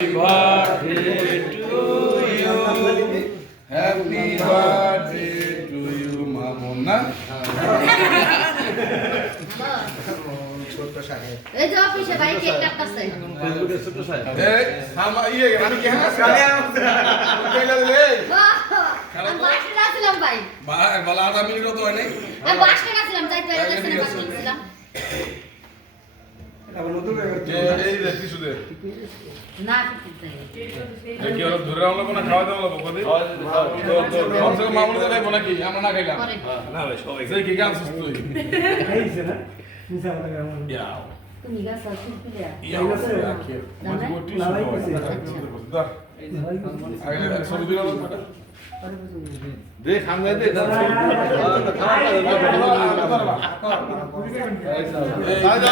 birthday to you. Happy birthday to you, Mamona. এই যে অফিসে ভাই কেক কাটতাছে ফেসবুকে ছোট সাহেব এই সামা ইয়ে আমি কি হ্যাঁ কালে কইলা দিলে আমি বাসে যাচ্ছিলাম ভাই বলা 8 মিনিট তো হয় নাই আমি বাসে যাচ্ছিলাম যাইতে যাইতে বসেছিলাম এই দেখি সুদে না কিছু এই কি ওরা ধরে রাখলো না খাওয়া দাওয়া লাগবে কদি কমসে কম মামুনি দেখাই বনা কি আমরা না খাইলাম না ভাই সবাই সেই কি গান সুস্থ এইছে না নিচে আমাদের গ্রাম ইয়াও তুমি গাছ আছে পিলা ইয়াও কি মজবুতি দা আগে সব দিন আলো ফাটা দে সামনে দে সাদা